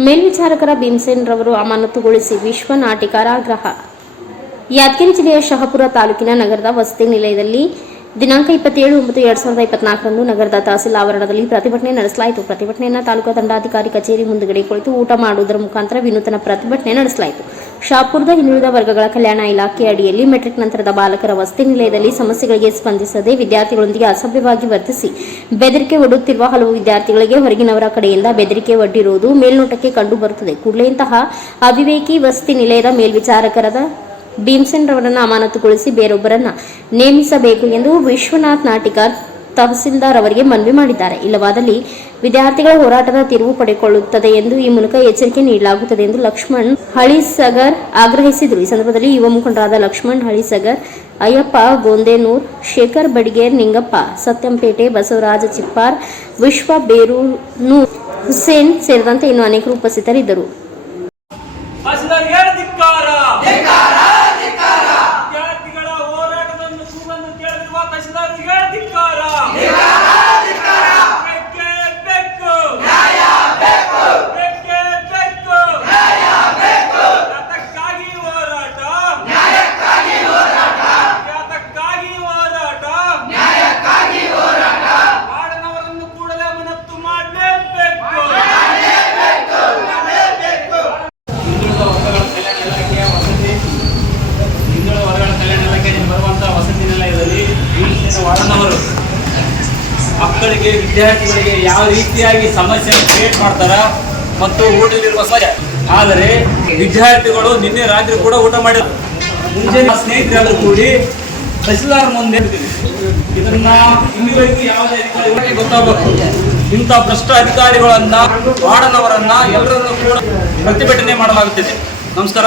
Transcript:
ಮೇಲ್ವಿಚಾರಕರ ಭೀಮಸೇನ್ ರವರು ಅಮಾನತುಗೊಳಿಸಿ ವಿಶ್ವ ನಾಟಿಕಾರ ಆಗ್ರಹ ಯಾದಗಿರಿ ಜಿಲ್ಲೆಯ ಶಹಪುರ ತಾಲೂಕಿನ ನಗರದ ವಸತಿ ನಿಲಯದಲ್ಲಿ ದಿನಾಂಕ ಇಪ್ಪತ್ತೇಳು ಒಂಬತ್ತು ಎರಡು ಸಾವಿರದ ಇಪ್ಪತ್ನಾಲ್ಕರಂದು ನಗರದ ತಹಸೀಲ್ ಆವರಣದಲ್ಲಿ ಪ್ರತಿಭಟನೆ ನಡೆಸಲಾಯಿತು. ಪ್ರತಿಭಟನೆಯನ್ನು ತಾಲೂಕು ದಂಡಾಧಿಕಾರಿ ಕಚೇರಿ ಮುಂದುಗಡೆ ಕುಳಿತು ಊಟ ಮಾಡುವುದರ ಮುಖಾಂತರ ವಿನೂತನ ಪ್ರತಿಭಟನೆ ನಡೆಸಲಾಯಿತು. ಶಾಪುರದ ಹಿಂದುಳಿದ ವರ್ಗಗಳ ಕಲ್ಯಾಣ ಇಲಾಖೆ ಅಡಿಯಲ್ಲಿ ಮೆಟ್ರಿಕ್ ನಂತರದ ಬಾಲಕರ ವಸತಿ ನಿಲಯದಲ್ಲಿ ಸಮಸ್ಯೆಗಳಿಗೆ ಸ್ಪಂದಿಸದೆ ವಿದ್ಯಾರ್ಥಿಗಳೊಂದಿಗೆ ಅಸಭ್ಯವಾಗಿ ವರ್ತಿಸಿ ಬೆದರಿಕೆ ಒಡ್ಡುತ್ತಿರುವ ಹಲವು ವಿದ್ಯಾರ್ಥಿಗಳಿಗೆ ಹೊರಗಿನವರ ಕಡೆಯಿಂದ ಬೆದರಿಕೆ ಒಡ್ಡಿರುವುದು ಮೇಲ್ನೋಟಕ್ಕೆ ಕಂಡುಬರುತ್ತದೆ. ಕೂಡಲೇ ಇಂತಹ ಅವಿವೇಕಿ ವಸತಿ ನಿಲಯದ ಮೇಲ್ವಿಚಾರಕರಾದ ಭೀಮ್ಸೆನ್ ರವರನ್ನು ಅಮಾನತುಗೊಳಿಸಿ ಬೇರೊಬ್ಬರನ್ನ ನೇಮಿಸಬೇಕು ಎಂದು ವಿಶ್ವನಾಥ್ ನಾಟಿಕಾರ್ ತಹಸೀಲ್ದಾರ್ ಅವರಿಗೆ ಮನವಿ ಮಾಡಿದ್ದಾರೆ. ಇಲ್ಲವಾದಲ್ಲಿ ವಿದ್ಯಾರ್ಥಿಗಳ ಹೋರಾಟದ ತಿರುವು ಪಡೆಕೊಳ್ಳುತ್ತದೆ ಎಂದು ಈ ಮೂಲಕ ಎಚ್ಚರಿಕೆ ನೀಡಲಾಗುತ್ತದೆ ಎಂದು ಲಕ್ಷ್ಮಣ್ ಹಳಿಸಗರ್ ಆಗ್ರಹಿಸಿದರು. ಈ ಸಂದರ್ಭದಲ್ಲಿ ಯುವ ಮುಖಂಡರಾದ ಲಕ್ಷ್ಮಣ್ ಹಳಿಸಗರ್, ಅಯ್ಯಪ್ಪ ಗೋಂದೇನೂರ್, ಶೇಖರ್ ಬಡಿಗೇರ್, ನಿಂಗಪ್ಪ ಸತ್ಯಂಪೇಟೆ, ಬಸವರಾಜ ಚಿಪ್ಪಾರ್, ವಿಶ್ವ ಬೇರೂನು ಹುಸೇನ್ ಸೇರಿದಂತೆ ಇನ್ನು ಅನೇಕರು ಉಪಸ್ಥಿತರಿದ್ದರು. ಭೀಮಸೇನ ವಾರ್ಡನವರು ಮಕ್ಕಳಿಗೆ, ವಿದ್ಯಾರ್ಥಿಗಳಿಗೆ ಯಾವ ರೀತಿಯಾಗಿ ಸಮಸ್ಯೆ ಕ್ರಿಯೇಟ್ ಮಾಡ್ತಾರ ಮತ್ತು ಊಟದಲ್ಲಿರುವ ಸಮಯ ಆದರೆ ವಿದ್ಯಾರ್ಥಿಗಳು ನಿನ್ನೆ ರಾತ್ರಿ ಕೂಡ ಊಟ ಮಾಡಿದ್ರು. ಮುಂಜಾನೆ ಸ್ನೇಹಿತರೆಲ್ಲರೂ ಕೂಡಿ ತಹಸೀಲ್ದಾರ್ ಮುಂದೆ ಇದನ್ನ ಇಲ್ಲಿವರೆಗೂ ಯಾವುದೇ ಅಧಿಕಾರಿಗಳಿಗೆ ಗೊತ್ತಾಗಬೇಕು. ಇಂಥ ಭ್ರಷ್ಟ ಅಧಿಕಾರಿಗಳನ್ನ, ವಾರ್ಡನವರನ್ನ ಎಲ್ಲರನ್ನೂ ಕೂಡ ಪ್ರತಿಭಟನೆ ಮಾಡಲಾಗುತ್ತಿದೆ. ನಮಸ್ಕಾರ.